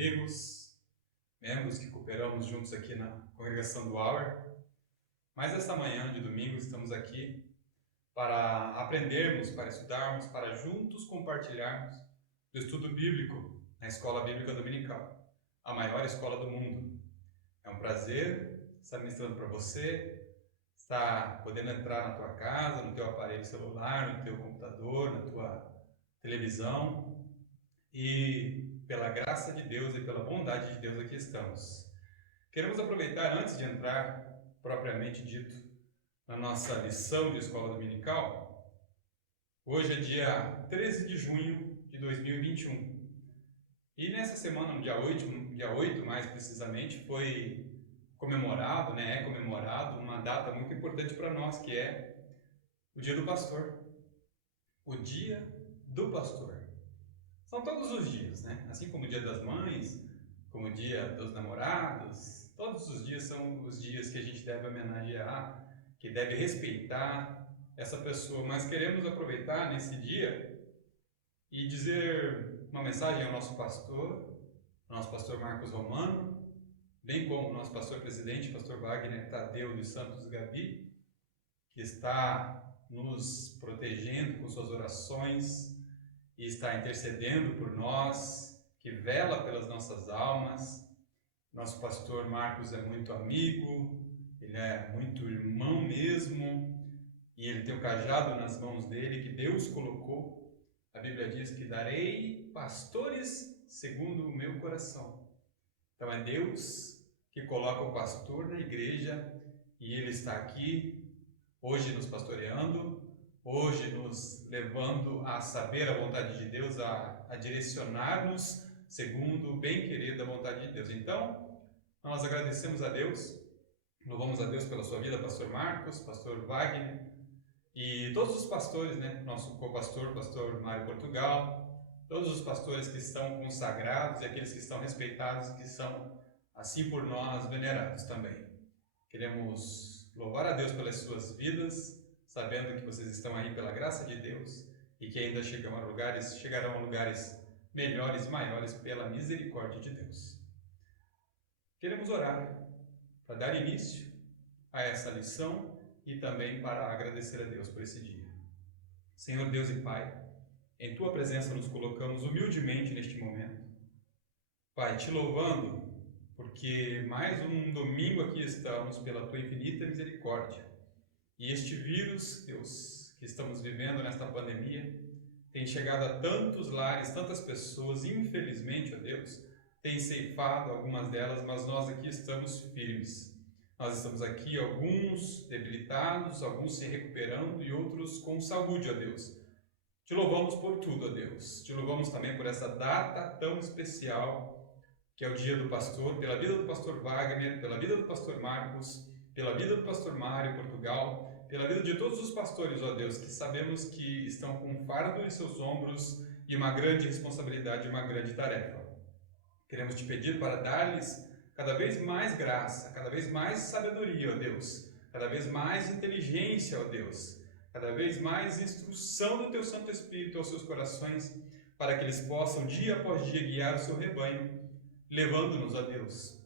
amigos, membros que cooperamos juntos aqui na congregação do Hour. Mas esta manhã de domingo estamos aqui para aprendermos, para estudarmos, para juntos compartilharmos do estudo bíblico na Escola Bíblica Dominical, a maior escola do mundo. É um prazer estar ministrando para você, estar podendo entrar na tua casa, no teu aparelho celular, no teu computador, na tua televisão, e pela graça de Deus e pela bondade de Deus aqui estamos. Queremos aproveitar, antes de entrar propriamente dito na nossa lição de escola dominical. Hoje é dia 13 de junho de 2021 e nessa semana, no dia 8 mais precisamente, foi comemorado, é comemorado uma data muito importante para nós, que é o Dia do Pastor. O Dia do Pastor. São todos os dias, Assim como o Dia das Mães, como o Dia dos Namorados, todos os dias são os dias que a gente deve homenagear, que deve respeitar essa pessoa. Mas queremos aproveitar nesse dia e dizer uma mensagem ao nosso pastor Marcos Romano, bem como o nosso pastor presidente, pastor Wagner Tadeu dos Santos Gabi, que está nos protegendo com suas orações e está intercedendo por nós, que vela pelas nossas almas. Nosso pastor Marcos é muito amigo, ele é muito irmão mesmo, e ele tem o cajado nas mãos dele, que Deus colocou. A Bíblia diz que darei pastores segundo o meu coração. Então é Deus que coloca o pastor na igreja, e ele está aqui hoje nos pastoreando, hoje nos levando a saber a vontade de Deus, a direcionar-nos segundo o bem-querer da vontade de Deus. Então, nós agradecemos a Deus, louvamos a Deus pela sua vida, pastor Marcos, pastor Wagner, e todos os pastores, Nosso co-pastor, pastor Mário Portugal, todos os pastores que estão consagrados e aqueles que estão respeitados, que são, assim por nós, venerados também. Queremos louvar a Deus pelas suas vidas, sabendo que vocês estão aí pela graça de Deus e que ainda chegarão a lugares melhores e maiores pela misericórdia de Deus. Queremos orar para dar início a essa lição e também para agradecer a Deus por esse dia. Senhor Deus e Pai, em Tua presença nos colocamos humildemente neste momento. Pai, Te louvando, porque mais um domingo aqui estamos pela Tua infinita misericórdia. E este vírus, Deus, que estamos vivendo nesta pandemia, tem chegado a tantos lares, tantas pessoas, infelizmente, ó Deus, tem ceifado algumas delas, mas nós aqui estamos firmes. Nós estamos aqui, alguns debilitados, alguns se recuperando e outros com saúde, ó Deus. Te louvamos por tudo, ó Deus. Te louvamos também por essa data tão especial, que é o Dia do Pastor, pela vida do pastor Wagner, pela vida do pastor Marcos, pela vida do pastor Mário Portugal, pela vida de todos os pastores, ó Deus, que sabemos que estão com um fardo em seus ombros e uma grande responsabilidade, uma grande tarefa. Queremos Te pedir para dar-lhes cada vez mais graça, cada vez mais sabedoria, ó Deus, cada vez mais inteligência, ó Deus, cada vez mais instrução do Teu Santo Espírito aos seus corações, para que eles possam, dia após dia, guiar o Seu rebanho, levando-nos, ó Deus,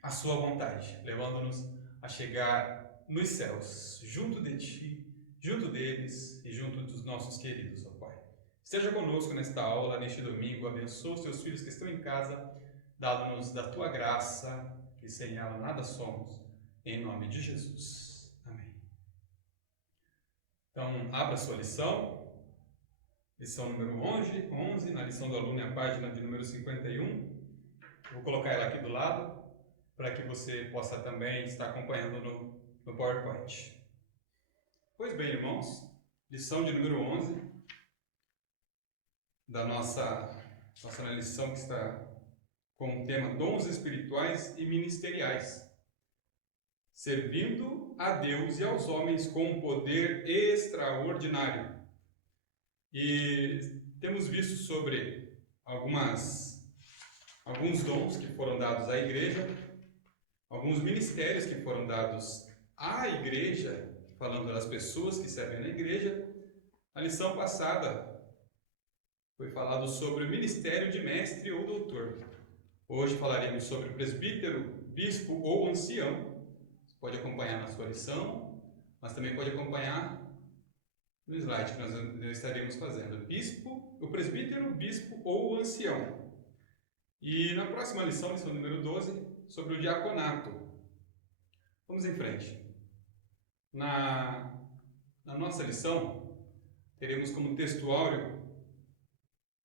à Sua vontade, levando-nos a chegar nos céus, junto de Ti, junto deles e junto dos nossos queridos, ó Pai. Esteja conosco nesta aula, neste domingo, abençoa os Teus filhos que estão em casa, dá-nos da Tua graça, que sem ela nada somos, em nome de Jesus. Amém. Então, abra sua lição número 11, na lição do aluno é a página de número 51. Vou colocar ela aqui do lado, para que você possa também estar acompanhando no PowerPoint. Pois bem, irmãos, lição de número 11 da nossa lição, que está com o tema Dons Espirituais e Ministeriais, servindo a Deus e aos homens com um poder extraordinário. E temos visto sobre alguns dons que foram dados à igreja, alguns ministérios que foram dados à igreja, falando das pessoas que servem na igreja. Na lição passada foi falado sobre o ministério de mestre ou doutor. Hoje falaremos sobre presbítero, bispo ou ancião. Você pode acompanhar na sua lição, mas também pode acompanhar no slide que nós estaremos fazendo. Bispo, o presbítero, bispo ou ancião. E na próxima lição número 12, sobre o diaconato. Vamos em frente. Na nossa lição, teremos como textuário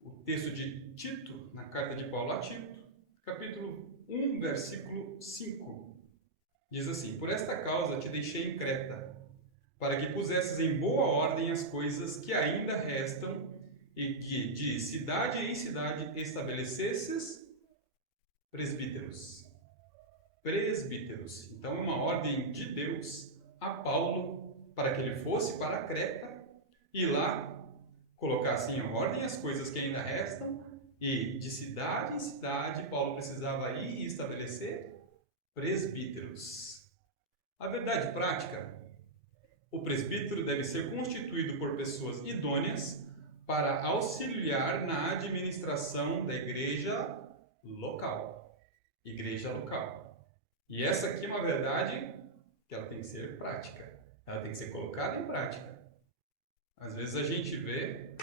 o texto de Tito, na carta de Paulo a Tito, capítulo 1, versículo 5. Diz assim: Por esta causa te deixei em Creta, para que pusesses em boa ordem as coisas que ainda restam e que de cidade em cidade estabelecesses presbíteros. Presbíteros. Então é uma ordem de Deus a Paulo para que ele fosse para Creta e lá colocasse em ordem as coisas que ainda restam, e de cidade em cidade Paulo precisava ir e estabelecer presbíteros. A verdade prática: o presbítero deve ser constituído por pessoas idôneas para auxiliar na administração da igreja local. Igreja local. E essa aqui é uma verdade que ela tem que ser prática. Ela tem que ser colocada em prática. Às vezes a gente vê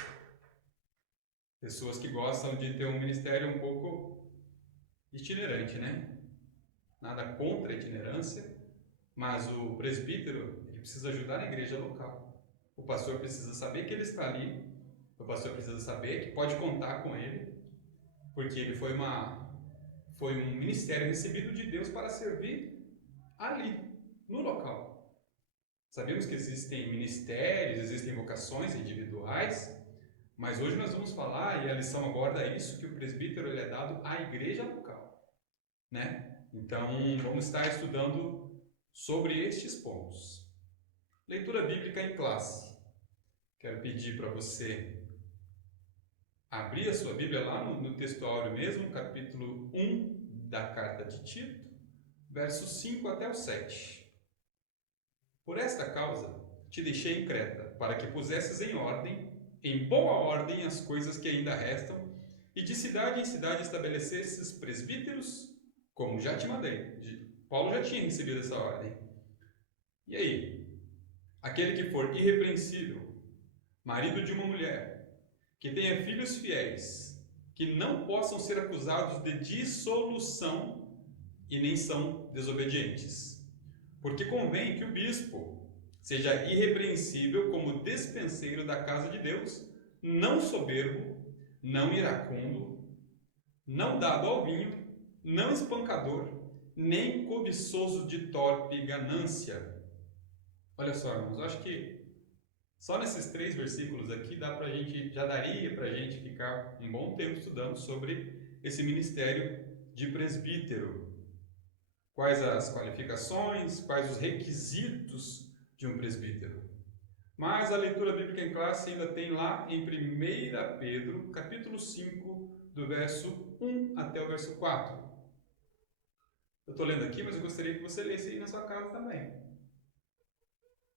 pessoas que gostam de ter um ministério um pouco itinerante, né? Nada contra a itinerância, mas o presbítero, ele precisa ajudar na igreja local. O pastor precisa saber que ele está ali, o pastor precisa saber que pode contar com ele, porque ele foi um ministério recebido de Deus para servir ali, no local. Sabemos que existem ministérios, existem vocações individuais, mas hoje nós vamos falar, e a lição aborda isso, que o presbítero ele é dado à igreja local, né? Então, vamos estar estudando sobre estes pontos. Leitura bíblica em classe. Quero pedir para você abrir a sua Bíblia lá no textuário mesmo, capítulo 1 da carta de Tito, versos 5 até o 7. Por esta causa te deixei em Creta, para que pusesses em boa ordem as coisas que ainda restam, e de cidade em cidade estabelecesses presbíteros, como já te mandei. Paulo já tinha recebido essa ordem. E aí? Aquele que for irrepreensível, marido de uma mulher, que tenha filhos fiéis, que não possam ser acusados de dissolução e nem são desobedientes. Porque convém que o bispo seja irrepreensível como despenseiro da casa de Deus, não soberbo, não iracundo, não dado ao vinho, não espancador, nem cobiçoso de torpe ganância. Olha só, irmãos, eu acho que só nesses 3 versículos aqui já daria para a gente ficar um bom tempo estudando sobre esse ministério de presbítero. Quais as qualificações, quais os requisitos de um presbítero. Mas a leitura bíblica em classe ainda tem lá em 1 Pedro, capítulo 5, do verso 1 até o verso 4. Eu estou lendo aqui, mas eu gostaria que você lesse aí na sua casa também.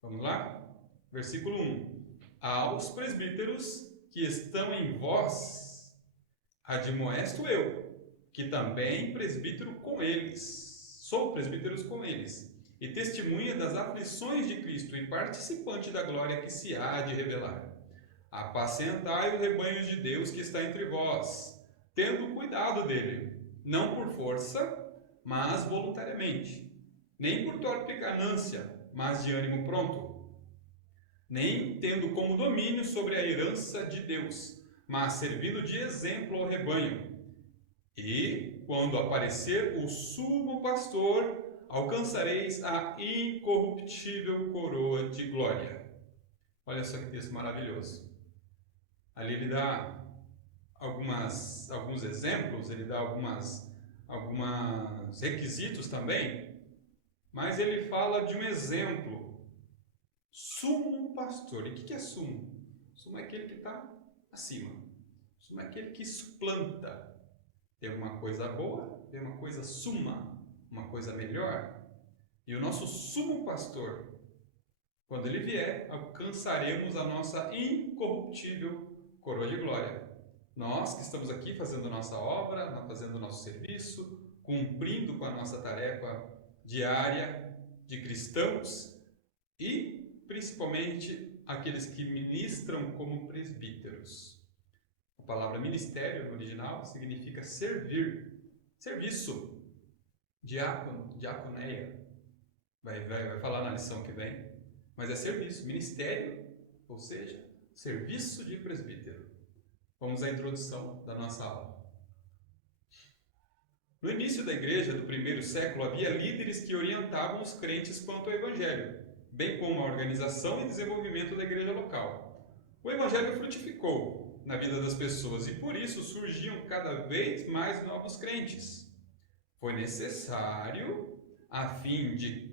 Vamos lá? Versículo 1. Aos presbíteros que estão em vós, admoesto eu, que também presbítero com eles, sou presbíteros com eles, e testemunha das aflições de Cristo e participante da glória que se há de revelar. Apacentai os rebanhos de Deus que está entre vós, tendo cuidado dele, não por força, mas voluntariamente, nem por torpe ganância, mas de ânimo pronto, nem tendo como domínio sobre a herança de Deus, mas servindo de exemplo ao rebanho. E, quando aparecer o sumo pastor, alcançareis a incorruptível coroa de glória. Olha só que texto maravilhoso. Ali ele dá alguns exemplos, ele dá alguns requisitos também, mas ele fala de um exemplo. Sumo pastor. E o que é sumo? Sumo é aquele que está acima. Sumo é aquele que suplanta. Tem uma coisa boa, tem uma coisa suma, uma coisa melhor. E o nosso sumo pastor, quando ele vier, alcançaremos a nossa incorruptível coroa de glória. Nós que estamos aqui fazendo nossa obra, fazendo nosso serviço, cumprindo com a nossa tarefa diária de cristãos e principalmente aqueles que ministram como presbíteros. A palavra ministério no original significa servir, serviço, diácono, diaconeia. Vai falar na lição que vem, mas é serviço, ministério, ou seja, serviço de presbítero. Vamos à introdução da nossa aula. No início da igreja do primeiro século, havia líderes que orientavam os crentes quanto ao evangelho, bem como a organização e desenvolvimento da igreja local. O evangelho frutificou na vida das pessoas e por isso surgiam cada vez mais novos crentes. Foi necessário, a fim de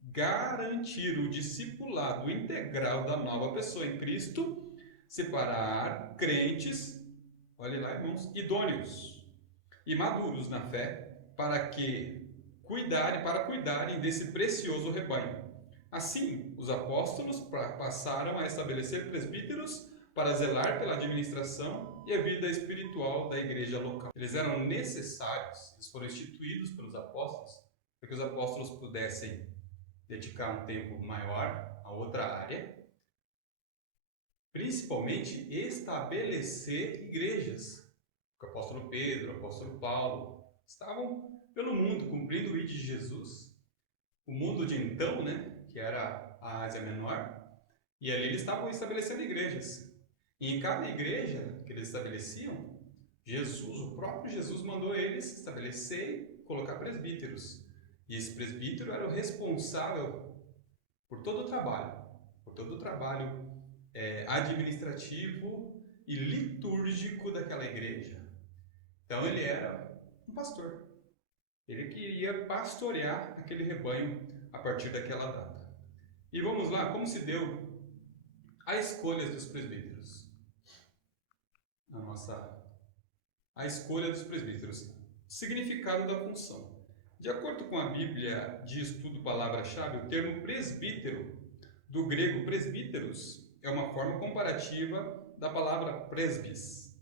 garantir o discipulado integral da nova pessoa em Cristo, separar crentes, olhe lá, irmãos, idôneos e maduros na fé, para cuidarem desse precioso rebanho. Assim, os apóstolos passaram a estabelecer presbíteros para zelar pela administração e a vida espiritual da igreja local. Eles eram necessários, eles foram instituídos pelos apóstolos, para que os apóstolos pudessem dedicar um tempo maior a outra área, principalmente estabelecer igrejas. O apóstolo Pedro, o apóstolo Paulo estavam pelo mundo cumprindo o ID de Jesus. O mundo de então, que era a Ásia Menor, e ali eles estavam estabelecendo igrejas. E em cada igreja que eles estabeleciam, o próprio Jesus mandou eles estabelecer e colocar presbíteros. E esse presbítero era o responsável por todo o trabalho administrativo e litúrgico daquela igreja. Então ele era um pastor. Ele queria pastorear aquele rebanho a partir daquela data. E vamos lá, como se deu a escolha dos presbíteros? A escolha dos presbíteros. Significado da função. De acordo com a Bíblia de Estudo Palavra-Chave, o termo presbítero, do grego presbíteros, é uma forma comparativa da palavra presbis,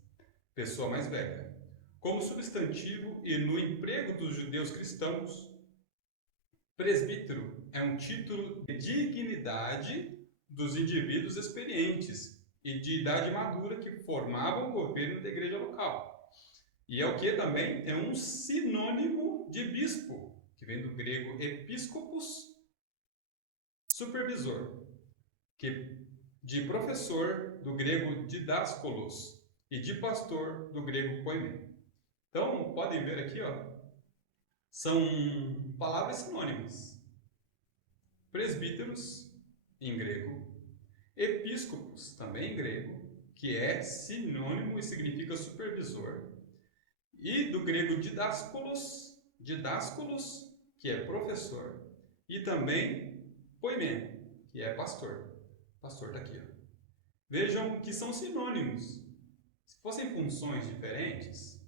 pessoa mais velha. Como substantivo e no emprego dos judeus cristãos, presbítero é um título de dignidade dos indivíduos experientes e de idade madura que formavam o governo da igreja local. E é o que também é um sinônimo de bispo, que vem do grego episcopos, supervisor, de professor, do grego didáskolos, e de pastor, do grego poimê. Então, podem ver aqui, são palavras sinônimas. Presbíteros, em grego, episcopos, também em grego, que é sinônimo e significa supervisor, e do grego didáscolos, que é professor, e também poimê, que é pastor. Pastor está aqui. Vejam que são sinônimos. Se fossem funções diferentes,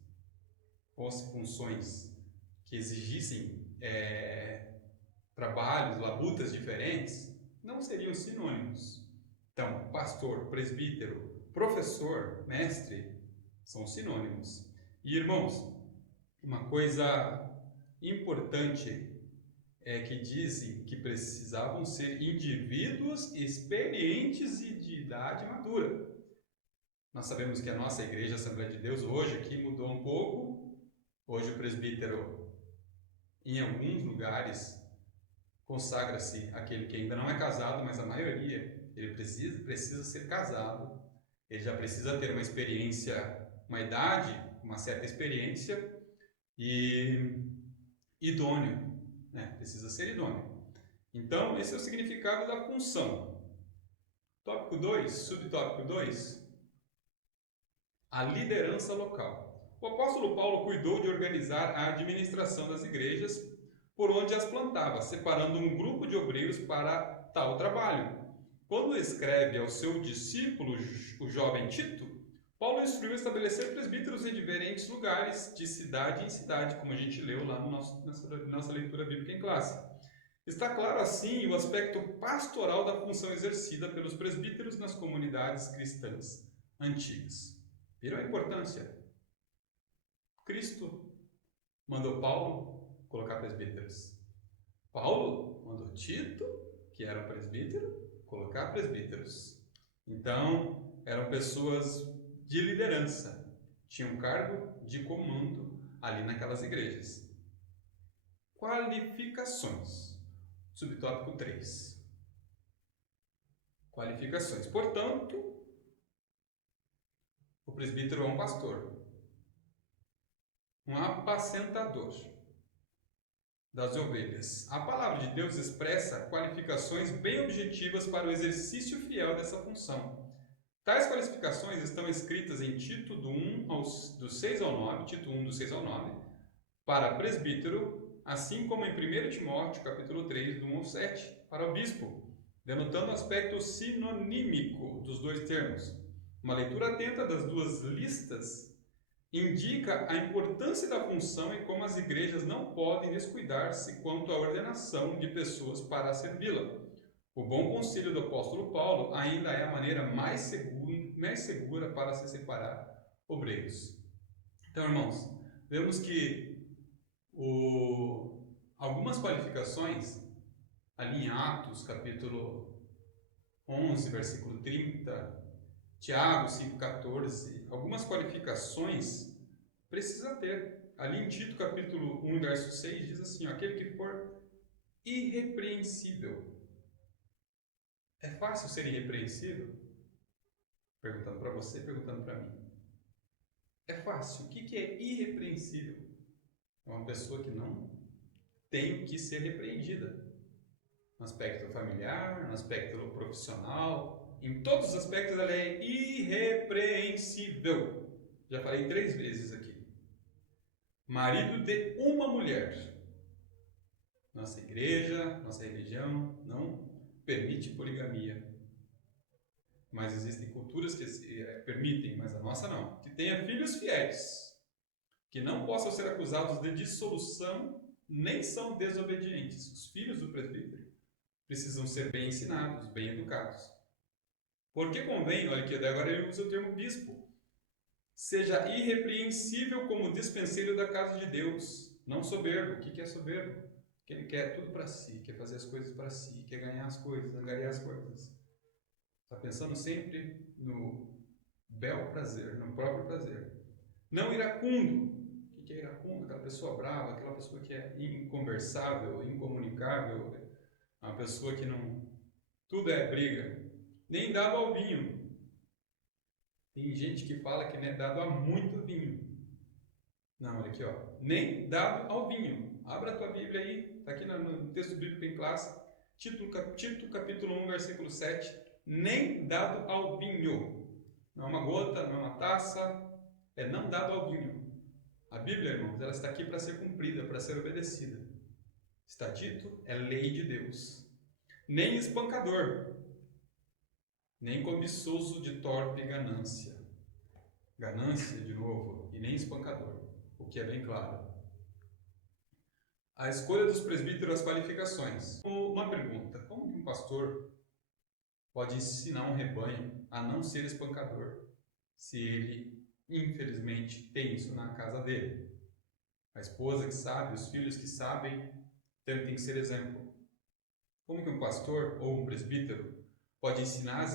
fossem funções que exigissem trabalhos, labutas diferentes, não seriam sinônimos. Então, pastor, presbítero, professor, mestre, são sinônimos. E, irmãos, uma coisa importante é que dizem que precisavam ser indivíduos experientes e de idade madura. Nós sabemos que a nossa igreja, a Assembleia de Deus, hoje aqui mudou um pouco. Hoje o presbítero, em alguns lugares, consagra-se aquele que ainda não é casado, mas a maioria, ele precisa ser casado. Ele já precisa ter uma experiência, uma idade, uma certa experiência e idôneo, precisa ser idôneo. Então, esse é o significado da função. Tópico 2, subtópico 2, a liderança local. O apóstolo Paulo cuidou de organizar a administração das igrejas por onde as plantava, separando um grupo de obreiros para tal trabalho. Quando escreve ao seu discípulo, o jovem Tito, Paulo instruiu a estabelecer presbíteros em diferentes lugares, de cidade em cidade, como a gente leu lá na nossa leitura bíblica em classe. Está claro, assim, o aspecto pastoral da função exercida pelos presbíteros nas comunidades cristãs antigas. Viram a importância? Cristo mandou Paulo colocar presbíteros. Paulo mandou Tito, que era um presbítero, colocar presbíteros. Então, eram pessoas de liderança, tinham cargo de comando ali naquelas igrejas. Qualificações. Subtópico 3. Qualificações. Portanto, o presbítero é um pastor, um apacentador das ovelhas. A palavra de Deus expressa qualificações bem objetivas para o exercício fiel dessa função. Tais qualificações estão escritas em Tito do 6 ao 9, Tito 1, do 6 ao 9, para presbítero, assim como em 1 Timóteo, capítulo 3, do 1 ao 7, para o bispo, denotando o aspecto sinonímico dos dois termos. Uma leitura atenta das duas listas indica a importância da função e como as igrejas não podem descuidar-se quanto à ordenação de pessoas para servi-la. O bom conselho do apóstolo Paulo ainda é a maneira mais segura para se separar obreiros. Então, irmãos, vemos que algumas qualificações, ali em Atos, capítulo 11, versículo 30, Tiago 5,14, algumas qualificações precisa ter. Ali em Tito, capítulo 1, verso 6, diz assim, aquele que for irrepreensível. É fácil ser irrepreensível? Perguntando para você, perguntando para mim. É fácil. O que é irrepreensível? É uma pessoa que não tem que ser repreendida. No aspecto familiar, no aspecto profissional, em todos os aspectos ela é irrepreensível. Já falei 3 vezes aqui. Marido de uma mulher. Nossa igreja, nossa religião não permite poligamia. Mas existem culturas que permitem, mas a nossa não. Que tenha filhos fiéis, que não possam ser acusados de dissolução, nem são desobedientes. Os filhos do presbítero precisam ser bem ensinados, bem educados. Porque convém, olha aqui, agora ele usa o termo bispo, seja irrepreensível como dispenseiro da casa de Deus, não soberbo. O que é soberbo? Que ele quer tudo para si, quer fazer as coisas para si, quer ganhar as coisas, angariar as coisas. Está pensando sempre no bel prazer, no próprio prazer. Não iracundo. O que é iracundo? Aquela pessoa brava, aquela pessoa que é inconversável, incomunicável, uma pessoa que não... Tudo é briga. Nem dado ao vinho. Tem gente que fala que não é dado a muito vinho. Não, olha aqui, ó. Nem dado ao vinho. Abra a tua Bíblia aí, está aqui no texto bíblico em classe. Tito, capítulo 1, versículo 7. Nem dado ao vinho. Não é uma gota, não é uma taça, é não dado ao vinho. A Bíblia, irmãos, ela está aqui para ser cumprida, para ser obedecida. Está dito, é lei de Deus. Nem espancador, nem cobiçoso de torpe ganância. Ganância, de novo, e nem espancador, o que é bem claro. A escolha dos presbíteros, as qualificações. Uma pergunta, como que um pastor pode ensinar um rebanho a não ser espancador, se ele, infelizmente, tem isso na casa dele? A esposa que sabe, os filhos que sabem, tem que ser exemplo. Como que um pastor ou um presbítero pode ensinar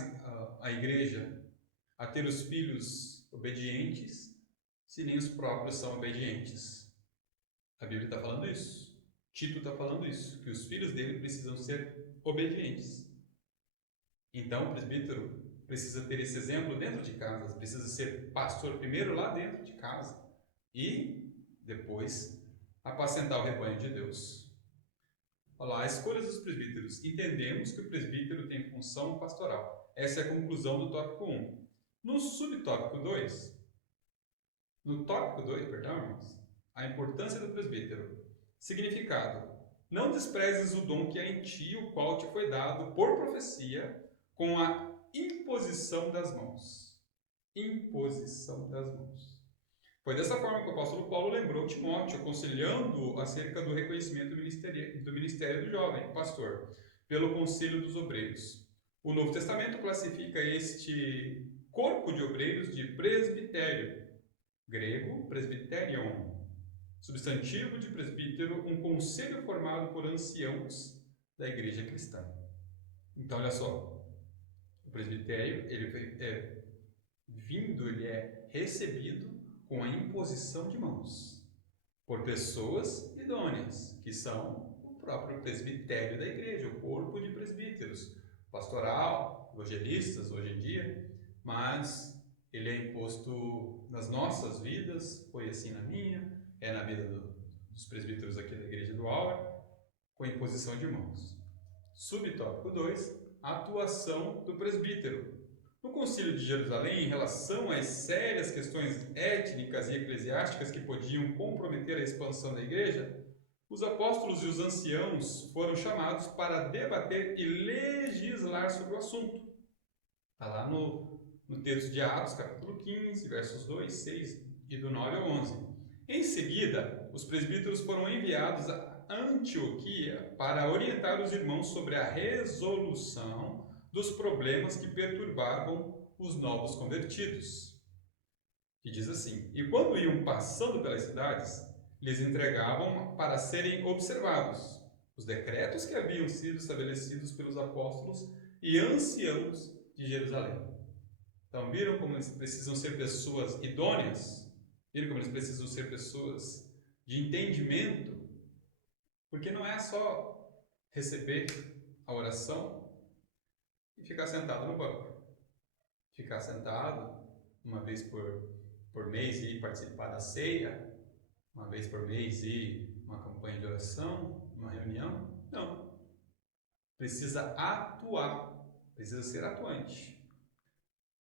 a igreja a ter os filhos obedientes, se nem os próprios são obedientes? A Bíblia está falando isso. Tito está falando isso, que os filhos dele precisam ser obedientes. Então, o presbítero precisa ter esse exemplo dentro de casa, precisa ser pastor primeiro lá dentro de casa e depois apacentar o rebanho de Deus. Olha lá, a escolha dos presbíteros. Entendemos que o presbítero tem função pastoral. Essa é a conclusão do tópico 1. No subtópico 2, irmãos, a importância do presbítero. Significado: não desprezes o dom que há em ti, o qual te foi dado por profecia, com a imposição das mãos. Imposição das mãos. Foi dessa forma que o apóstolo Paulo lembrou Timóteo, aconselhando acerca do reconhecimento do ministério do jovem pastor, pelo conselho dos obreiros. O Novo Testamento classifica este corpo de obreiros de presbitério, grego presbiterion, substantivo de presbítero, um conselho formado por anciãos da igreja cristã. Então, olha só, o presbitério, ele é recebido com a imposição de mãos por pessoas idôneas, que são o próprio presbitério da igreja, o corpo de presbíteros, pastoral, evangelistas hoje em dia, mas ele é imposto nas nossas vidas, foi assim na minha, é na vida dos presbíteros aqui da igreja do Aura, com imposição de mãos. Subtópico 2, atuação do presbítero. No Concílio de Jerusalém, em relação às sérias questões étnicas e eclesiásticas que podiam comprometer a expansão da igreja, os apóstolos e os anciãos foram chamados para debater e legislar sobre o assunto. Está lá no texto de Atos, capítulo 15, versos 2, 6 e do 9 ao 11. Em seguida, os presbíteros foram enviados a Antioquia para orientar os irmãos sobre a resolução dos problemas que perturbavam os novos convertidos. E diz assim: e quando iam passando pelas cidades, lhes entregavam para serem observados os decretos que haviam sido estabelecidos pelos apóstolos e anciãos de Jerusalém. Então, viram como eles precisam ser pessoas idôneas? Viram como eles precisam ser pessoas de entendimento? Porque não é só receber a oração e ficar sentado no banco. Ficar sentado uma vez por mês e participar da ceia, uma vez por mês e uma campanha de oração, uma reunião. Não. Precisa atuar, precisa ser atuante.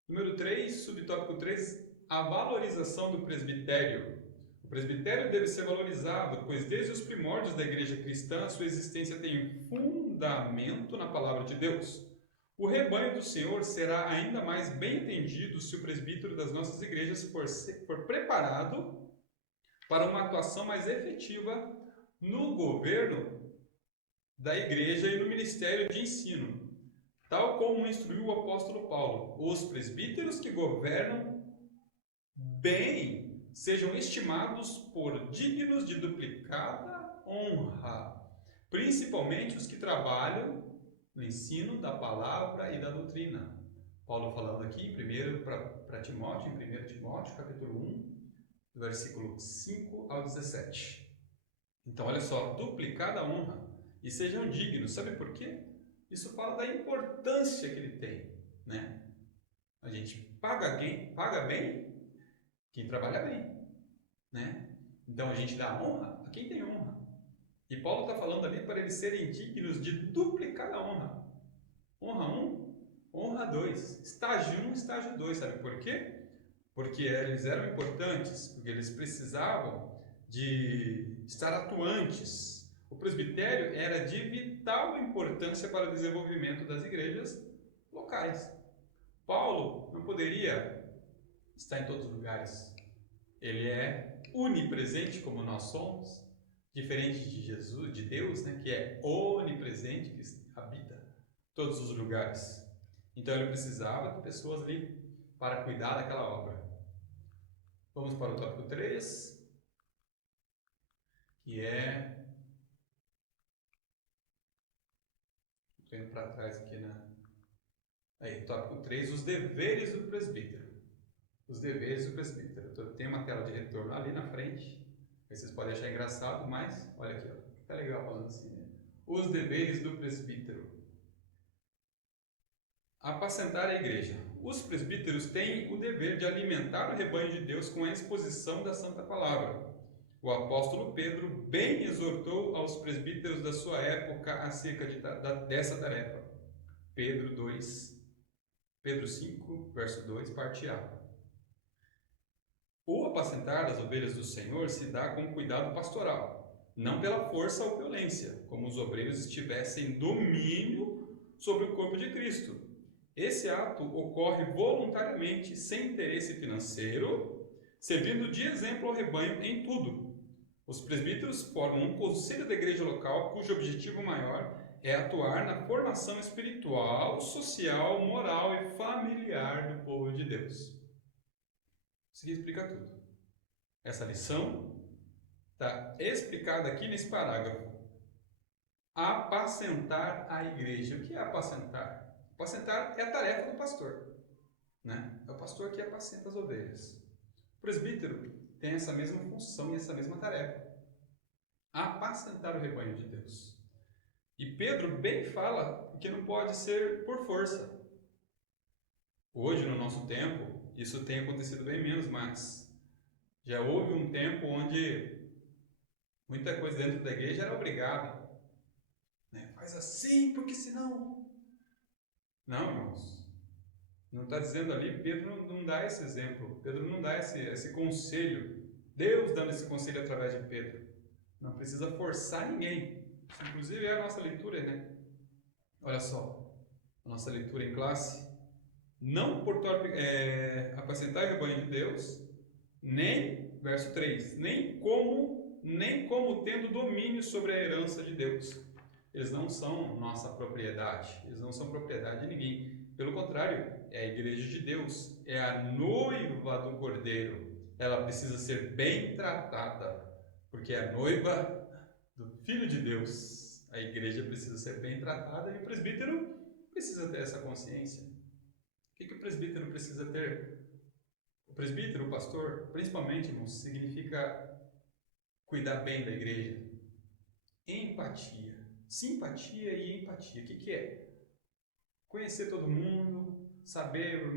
Número 3, subtópico 3, a valorização do presbitério. O presbitério deve ser valorizado, pois desde os primórdios da igreja cristã, sua existência tem fundamento na palavra de Deus. O rebanho do Senhor será ainda mais bem atendido se o presbítero das nossas igrejas for preparado para uma atuação mais efetiva no governo da igreja e no ministério de ensino, tal como instruiu o apóstolo Paulo. Os presbíteros que governam bem sejam estimados por dignos de duplicada honra, principalmente os que trabalham no ensino da palavra e da doutrina. Paulo falando aqui primeiro para Timóteo, em 1 Timóteo, capítulo 1, do versículo 5 ao 17. Então, olha só, duplicada honra e sejam dignos. Sabe por quê? Isso fala da importância que ele tem, né? A gente paga bem quem trabalha bem, né? Então, a gente dá honra a quem tem honra. E Paulo está falando ali para eles serem dignos de duplicar a honra. Honra 1, honra 2. Estágio 1, estágio 2. Sabe por quê? Porque eles eram importantes, porque eles precisavam de estar atuantes. O presbitério era de vital importância para o desenvolvimento das igrejas locais. Paulo não poderia estar em todos os lugares. Ele é onipresente, como nós somos, diferente de Jesus, de Deus, né, que é onipresente, que habita todos os lugares. Então ele precisava de pessoas ali para cuidar daquela obra. Vamos para o tópico 3, que é... Estou indo para trás aqui Aí, tópico 3, os deveres do presbítero. Os deveres do presbítero. Tem uma tela de retorno ali na frente. Aí vocês podem achar engraçado, mas olha aqui, ó. Tá legal falando assim, né? Os deveres do presbítero. Apacentar a igreja. Os presbíteros têm o dever de alimentar o rebanho de Deus com a exposição da Santa Palavra. O apóstolo Pedro bem exortou aos presbíteros da sua época acerca dessa tarefa. Pedro 5, verso 2, parte A. O apacentar das ovelhas do Senhor se dá com cuidado pastoral, não pela força ou violência, como os obreiros estivessem domínio sobre o corpo de Cristo. Esse ato ocorre voluntariamente, sem interesse financeiro, servindo de exemplo ao rebanho em tudo. Os presbíteros formam um conselho da igreja local cujo objetivo maior é atuar na formação espiritual, social, moral e familiar do povo de de Deus. Isso aqui explica tudo. Essa lição está explicada aqui nesse parágrafo. Apacentar a igreja. O que é apacentar? Apacentar é a tarefa do pastor, né? É o pastor que apacenta as ovelhas. O presbítero tem essa mesma função e essa mesma tarefa. Apacentar o rebanho de Deus. E Pedro bem fala que não pode ser por força. Hoje, no nosso tempo, isso tem acontecido bem menos, mas já houve um tempo onde muita coisa dentro da igreja era obrigada. Né? Faz assim, porque senão... Não, irmãos. Não está dizendo ali, Pedro não dá esse exemplo. Pedro não dá esse conselho. Deus dando esse conselho através de Pedro. Não precisa forçar ninguém. Isso, inclusive, é a nossa leitura, né? Olha só. A nossa leitura em classe. Não por apacentar o rebanho de Deus, nem, verso 3, nem como tendo domínio sobre a herança de Deus. Eles não são nossa propriedade, eles não são propriedade de ninguém. Pelo contrário, é a igreja de Deus, é a noiva do Cordeiro. Ela precisa ser bem tratada, porque é a noiva do Filho de Deus. A igreja precisa ser bem tratada e o presbítero precisa ter essa consciência. O que o presbítero precisa ter? O presbítero, o pastor, principalmente, irmãos, significa cuidar bem da igreja. Empatia. Simpatia e empatia. O que é? Conhecer todo mundo, saber o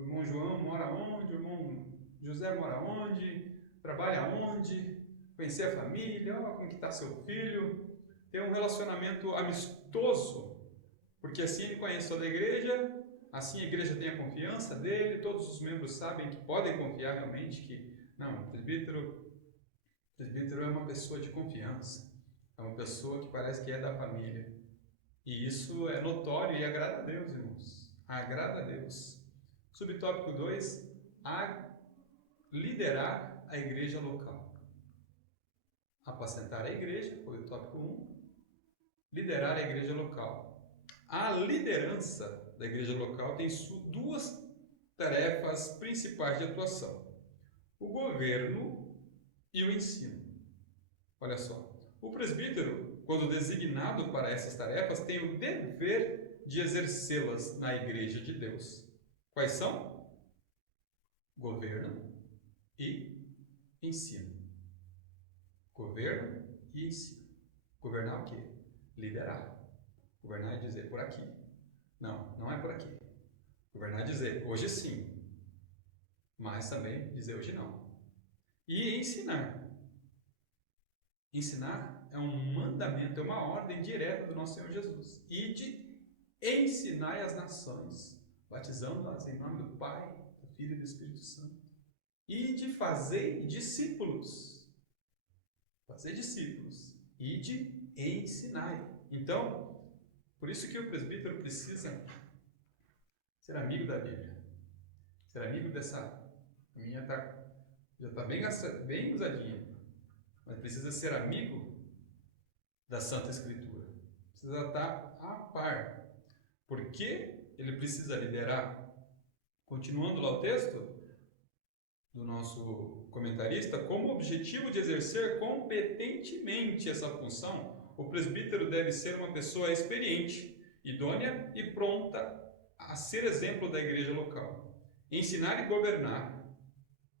irmão João mora onde, o irmão José mora onde, trabalha onde, conhecer a família, como que está seu filho, ter um relacionamento amistoso, porque assim ele conhece toda a igreja, assim a igreja tem a confiança dele, todos os membros sabem que podem confiar realmente que, não, o presbítero é uma pessoa de confiança, é uma pessoa que parece que é da família. E isso é notório e agrada a Deus, irmãos. Agrada a Deus. Subtópico 2, liderar a igreja local. Apacentar a igreja, foi o tópico 1. Liderar a igreja local. A liderança da igreja local tem duas tarefas principais de atuação: o governo e o ensino. Olha só, o presbítero, quando designado para essas tarefas, tem o dever de exercê-las na igreja de Deus. Quais são? Governo e ensino. Governo e ensino. Governar o quê? Liderar. Governar é dizer por aqui. Não, não é por aqui. Governar é dizer hoje sim, mas também dizer hoje não. E ensinar. Ensinar é um mandamento, é uma ordem direta do nosso Senhor Jesus. E de ensinar as nações, batizando-as em nome do Pai, do Filho e do Espírito Santo. E de fazer discípulos. Fazer discípulos. E de ensinar. Então, por isso que o presbítero precisa ser amigo da Bíblia. Ser amigo dessa... A minha já está bem usadinha. Mas precisa ser amigo da Santa Escritura. Precisa estar a par. Por que ele precisa liderar? Continuando lá o texto do nosso comentarista, como objetivo de exercer competentemente essa função, o presbítero deve ser uma pessoa experiente, idônea e pronta a ser exemplo da igreja local. Ensinar e governar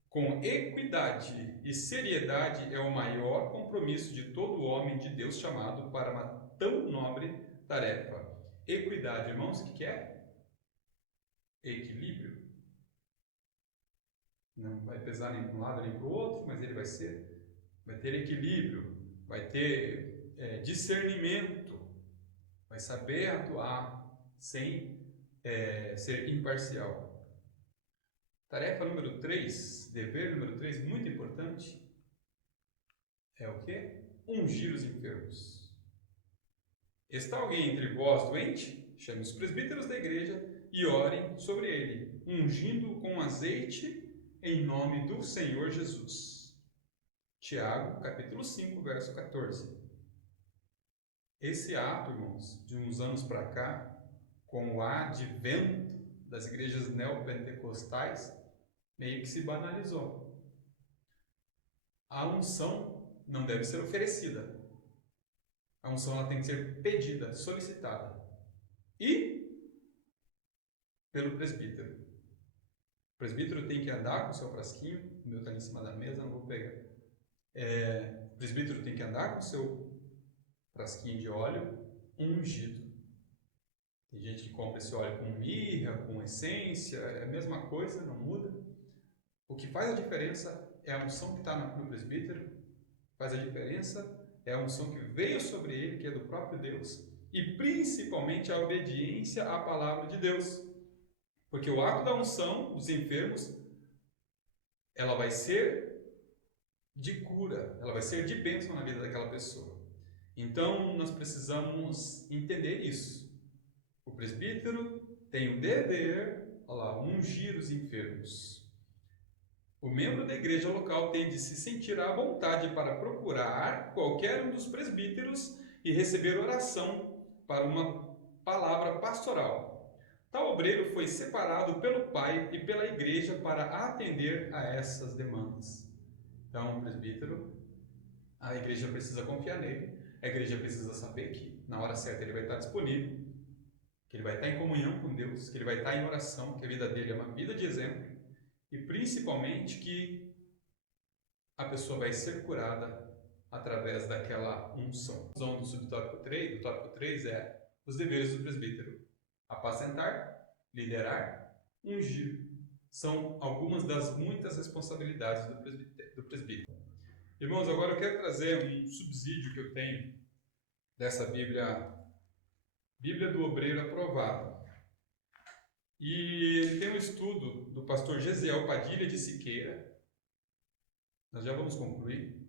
com equidade e seriedade é o maior compromisso de todo homem de Deus chamado para uma tão nobre tarefa. Equidade, irmãos, o que é? Equilíbrio. Não vai pesar nem para um lado nem para o outro, mas ele vai ter equilíbrio, vai ter discernimento, vai saber atuar sem ser imparcial. Tarefa número 3, dever número 3, muito importante, é o quê? Ungir os enfermos. Está alguém entre vós doente? Chame os presbíteros da igreja e orem sobre ele, ungindo com azeite em nome do Senhor Jesus. Tiago, capítulo 5, verso 14. Esse ato, irmãos, de uns anos para cá, com o advento das igrejas neopentecostais, meio que se banalizou. A unção não deve ser oferecida. A unção ela tem que ser pedida, solicitada. E pelo presbítero. O presbítero tem que andar com o seu frasquinho, o meu está ali em cima da mesa, não vou pegar. O presbítero tem que andar com o seu frasquinho de óleo ungido. Tem gente que compra esse óleo com mirra, com essência, é a mesma coisa, não muda. O que faz a diferença é a unção que está no presbítero, faz a diferença é a unção que veio sobre ele, que é do próprio Deus, e principalmente a obediência à palavra de Deus. Porque o ato da unção dos enfermos, ela vai ser de cura, ela vai ser de bênção na vida daquela pessoa. Então, nós precisamos entender isso. O presbítero tem o dever, ungir os enfermos. O membro da igreja local tem de se sentir à vontade para procurar qualquer um dos presbíteros e receber oração para uma palavra pastoral. Tal obreiro foi separado pelo pai e pela igreja para atender a essas demandas. Então, o presbítero, a igreja precisa confiar nele, a igreja precisa saber que na hora certa ele vai estar disponível, que ele vai estar em comunhão com Deus, que ele vai estar em oração, que a vida dele é uma vida de exemplo, e principalmente que a pessoa vai ser curada através daquela unção. A conclusão do subtópico 3, do tópico 3 é os deveres do presbítero: apacentar, liderar, ungir. São algumas das muitas responsabilidades do presbítero. Irmãos, agora eu quero trazer um subsídio que eu tenho dessa Bíblia do Obreiro Aprovado. E tem um estudo do pastor Gesiel Padilha de Siqueira, nós já vamos concluir,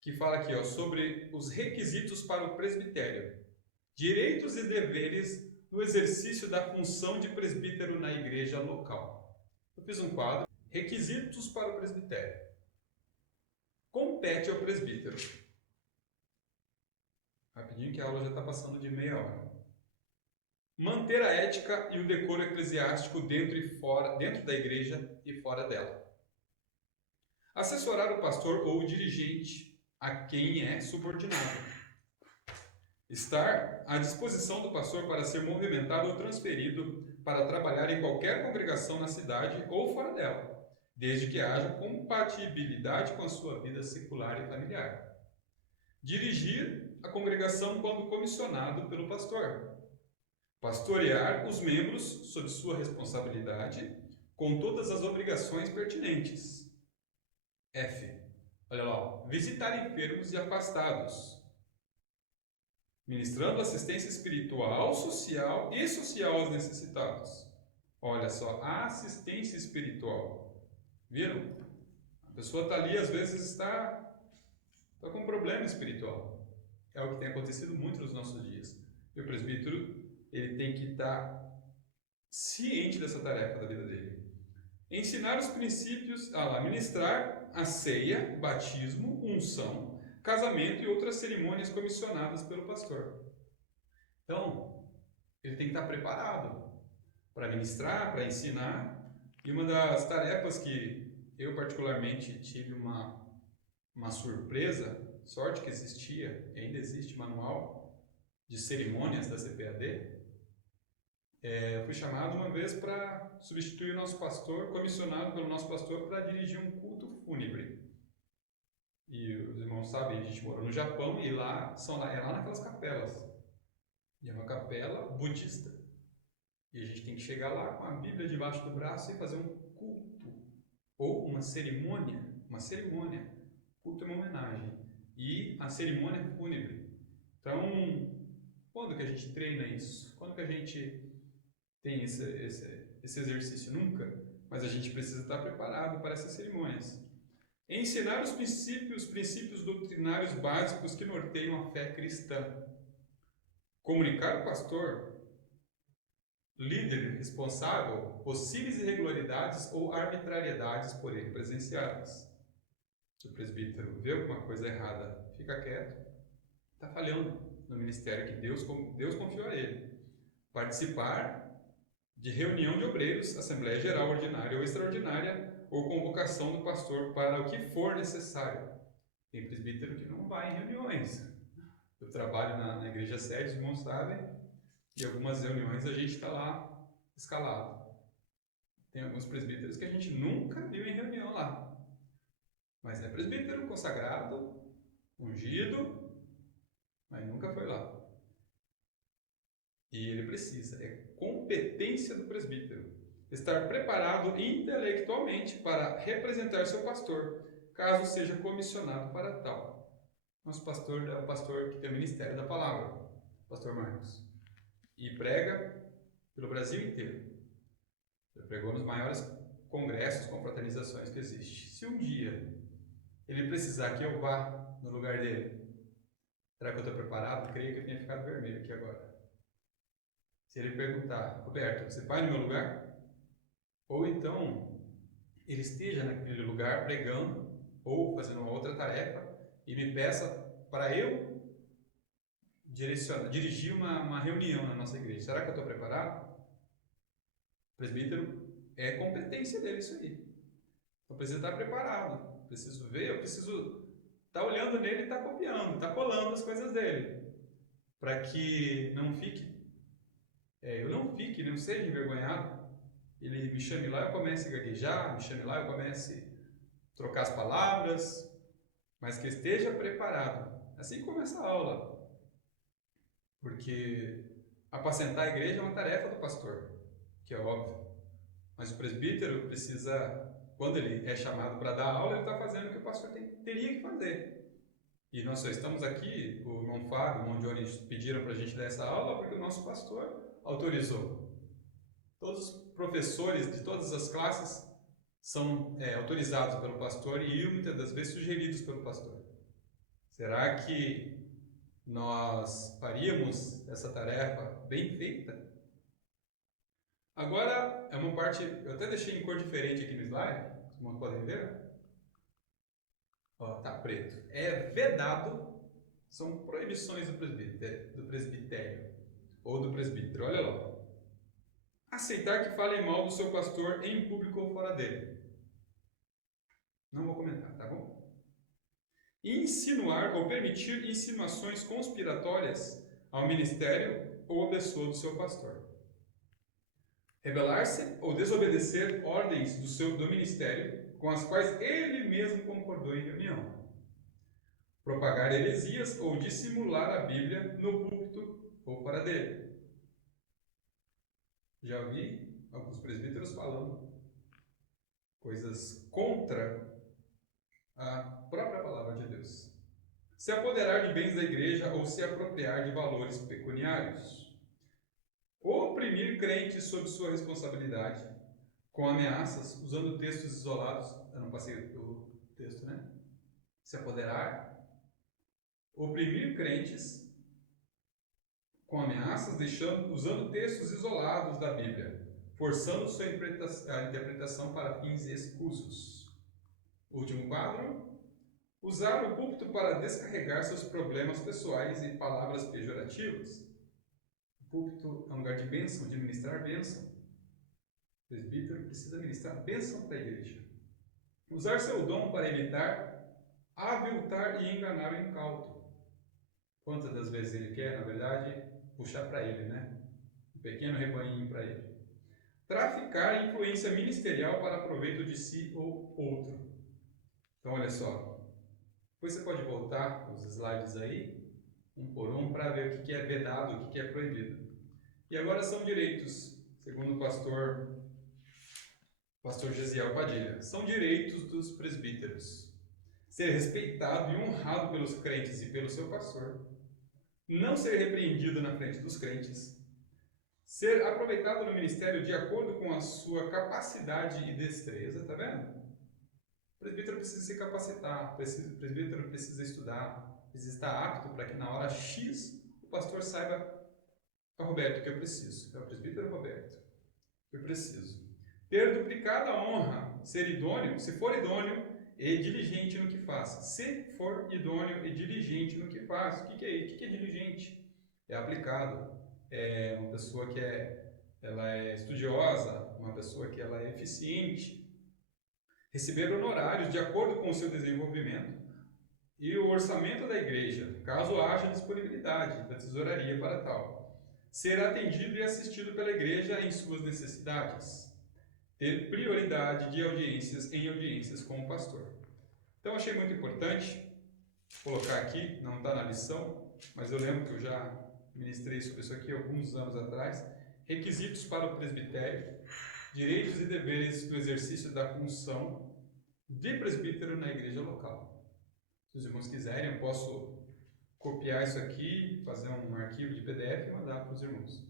que fala aqui sobre os requisitos para o presbitério, direitos e deveres no exercício da função de presbítero na igreja local. Eu fiz um quadro, requisitos para o presbitério. Compete ao presbítero. Rapidinho que a aula já está passando de meia hora. Manter a ética e o decoro eclesiástico dentro da igreja e fora dela. Assessorar o pastor ou o dirigente a quem é subordinado. Estar à disposição do pastor para ser movimentado ou transferido para trabalhar em qualquer congregação na cidade ou fora dela, desde que haja compatibilidade com a sua vida secular e familiar. Dirigir a congregação quando comissionado pelo pastor. Pastorear os membros sob sua responsabilidade, com todas as obrigações pertinentes. F. Olha lá, visitar enfermos e afastados, ministrando assistência espiritual, social e social aos necessitados. Olha só, assistência espiritual. Viram? A pessoa está ali, às vezes está com um problema espiritual. É o que tem acontecido muito nos nossos dias. E o presbítero, ele tem que estar ciente dessa tarefa da vida dele. Ensinar os princípios, ministrar a ceia, batismo, unção, casamento e outras cerimônias comissionadas pelo pastor. Então, ele tem que estar preparado para ministrar, para ensinar. E uma das tarefas que eu particularmente tive uma surpresa, sorte que existia, e ainda existe manual de cerimônias da CPAD. Eu fui chamado uma vez para substituir o nosso pastor, comissionado pelo nosso pastor para dirigir um culto fúnebre. E os irmãos sabem, a gente morou no Japão e lá é lá naquelas capelas. E é uma capela budista. E a gente tem que chegar lá com a Bíblia debaixo do braço e fazer um culto. Ou uma cerimônia. Uma cerimônia. Culto é uma homenagem. E a cerimônia fúnebre. Então, quando que a gente treina isso? Quando que a gente tem esse exercício? Nunca. Mas a gente precisa estar preparado para essas cerimônias. Ensinar os princípios doutrinários básicos que norteiam a fé cristã. Comunicar ao pastor, líder responsável, possíveis irregularidades ou arbitrariedades por ele presenciadas. Se o presbítero vê alguma coisa errada, fica quieto, está falhando no ministério que Deus confiou a ele. Participar de reunião de obreiros, Assembleia Geral Ordinária ou Extraordinária, ou convocação do pastor para o que for necessário. Tem presbítero que não vai em reuniões. Eu trabalho na igreja sede, os irmãos sabem, e algumas reuniões a gente está lá escalado. Tem alguns presbíteros que a gente nunca viu em reunião lá. Mas é presbítero consagrado, ungido, mas nunca foi lá. E ele precisa, é competência do presbítero, estar preparado intelectualmente para representar seu pastor, caso seja comissionado para tal. Nosso pastor é o pastor que tem o ministério da palavra, pastor Marcos, e prega pelo Brasil inteiro. Ele pregou nos maiores congressos, confraternizações que existe. Se um dia ele precisar que eu vá no lugar dele, será que eu estou preparado? Creio que eu tenha ficado vermelho aqui agora. Se ele perguntar, Roberto, você vai no meu lugar? Ou então ele esteja naquele lugar pregando ou fazendo uma outra tarefa e me peça para eu dirigir uma reunião na nossa igreja. Será que eu estou preparado? O presbítero é competência dele isso aí. Então preciso estar preparado, preciso ver, eu preciso estar olhando nele e estar copiando, estar colando as coisas dele, para que não fique, eu não seja envergonhado. Ele me chame lá, eu comece a gaguejar, me chame lá, eu comece a trocar as palavras, mas que esteja preparado, assim como essa aula, porque apacentar a igreja é uma tarefa do pastor, que é óbvio, mas o presbítero precisa, quando ele é chamado para dar aula, ele está fazendo o que o pastor teria que fazer. E nós só estamos aqui, o irmão Fábio, o irmão Johnny pediram para a gente dar essa aula porque o nosso pastor autorizou. Todos os professores de todas as classes são autorizados pelo pastor e muitas das vezes sugeridos pelo pastor. Será que nós faríamos essa tarefa bem feita? Agora, é uma parte, eu até deixei em cor diferente aqui no slide, os irmãos podem ver. Ó, tá preto. É vedado, são proibições do presbitério ou do presbítero. Olha lá. Aceitar que falem mal do seu pastor em público ou fora dele. Não vou comentar, tá bom? Insinuar ou permitir insinuações conspiratórias ao ministério ou à pessoa do seu pastor. Rebelar-se ou desobedecer ordens do ministério com as quais ele mesmo concordou em reunião. Propagar heresias ou dissimular a Bíblia no púlpito ou fora dele. Já ouvi alguns presbíteros falando coisas contra a própria palavra de Deus. Se apoderar de bens da igreja ou se apropriar de valores pecuniários. Oprimir crentes sob sua responsabilidade, com ameaças, usando textos isolados. Eu não passei o texto, né? Se apoderar. Oprimir crentes com ameaças, usando textos isolados da Bíblia, forçando sua interpretação para fins escusos. Último quadro. Usar o púlpito para descarregar seus problemas pessoais e palavras pejorativas. O púlpito é um lugar de bênção, de ministrar bênção. O presbítero precisa ministrar bênção para a igreja. Usar seu dom para imitar, aviltar e enganar o incauto. Quantas das vezes ele quer, na verdade, puxar para ele, né? Um pequeno rebanhinho para ele. Traficar influência ministerial para proveito de si ou outro. Então, olha só. Depois você pode voltar os slides aí, um por um, para ver o que é vedado, o que é proibido. E agora são direitos, segundo o pastor Gesiel Padilha. São direitos dos presbíteros. Ser respeitado e honrado pelos crentes e pelo seu pastor. Não ser repreendido na frente dos crentes. Ser aproveitado no ministério de acordo com a sua capacidade e destreza, tá vendo? O presbítero precisa se capacitar, o presbítero precisa estudar, precisa estar apto para que na hora X o pastor saiba, é o Roberto que eu preciso, é o presbítero Roberto que eu preciso. Ter duplicada a honra, ser idôneo, se for idôneo e diligente no que faz. Se for idôneo e diligente no que faz. O que é diligente? É aplicado. É uma pessoa que é ela é estudiosa, uma pessoa que ela é eficiente, receber honorários de acordo com o seu desenvolvimento e o orçamento da igreja, caso haja disponibilidade da tesouraria para tal, ser atendido e assistido pela igreja em suas necessidades, ter prioridade de audiências em audiências com o pastor. Então achei muito importante colocar aqui, não está na lição, mas eu lembro que eu já ministrei sobre isso aqui alguns anos atrás, requisitos para o presbitério, direitos e deveres do exercício da função de presbítero na igreja local. Se os irmãos quiserem, eu posso copiar isso aqui, fazer um arquivo de PDF e mandar para os irmãos.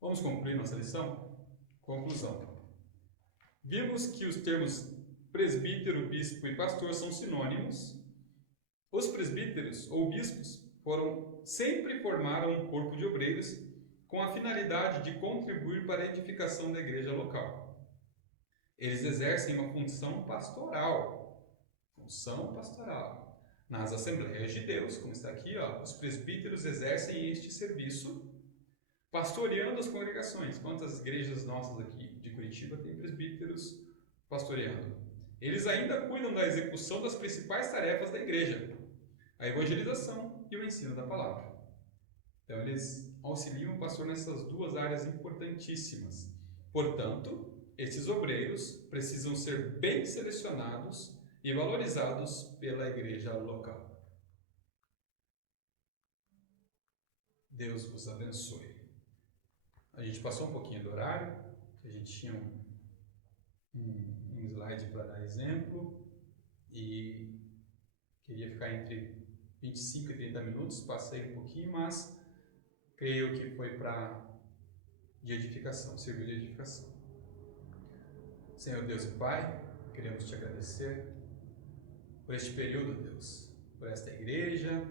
Vamos concluir nossa lição? Conclusão. Vimos que os termos presbítero, bispo e pastor são sinônimos. Os presbíteros ou bispos sempre formaram um corpo de obreiros com a finalidade de contribuir para a edificação da igreja local. Eles exercem uma função pastoral. Nas Assembleias de Deus, como está aqui, os presbíteros exercem este serviço, pastoreando as congregações. Quantas igrejas nossas aqui de Curitiba têm presbíteros pastoreando? Eles ainda cuidam da execução das principais tarefas da igreja, a evangelização e o ensino da palavra. Então, eles auxiliam o pastor nessas duas áreas importantíssimas. Portanto, esses obreiros precisam ser bem selecionados e valorizados pela igreja local. Deus vos abençoe. A gente passou um pouquinho do horário, a gente tinha um slide para dar exemplo e queria ficar entre 25 e 30 minutos, passei um pouquinho, mas creio que foi de edificação, serviu de edificação. Senhor Deus e Pai, queremos te agradecer por este período, Deus, por esta igreja,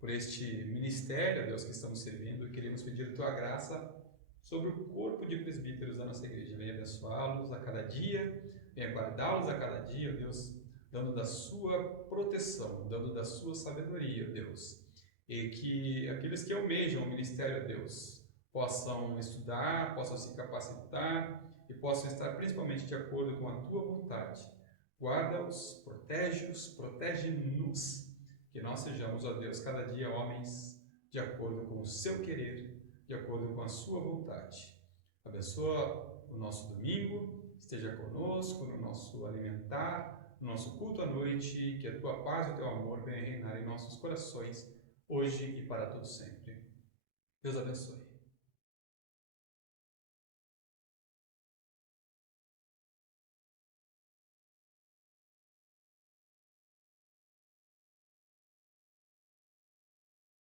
por este ministério, Deus, que estamos servindo, e queremos pedir a tua graça sobre o corpo de presbíteros da nossa igreja. Venha abençoá-los a cada dia, venha guardá-los a cada dia, Deus, dando da sua proteção, dando da sua sabedoria, Deus, e que aqueles que almejam o ministério, Deus, possam estudar, possam se capacitar e possam estar principalmente de acordo com a tua vontade. Guarda-os, protege-os, protege-nos, que nós sejamos, ó Deus, cada dia homens de acordo com o seu querer, de acordo com a sua vontade. Abençoa o nosso domingo, esteja conosco no nosso alimentar, no nosso culto à noite, que a tua paz e o teu amor venham reinar em nossos corações, hoje e para todo sempre. Deus abençoe.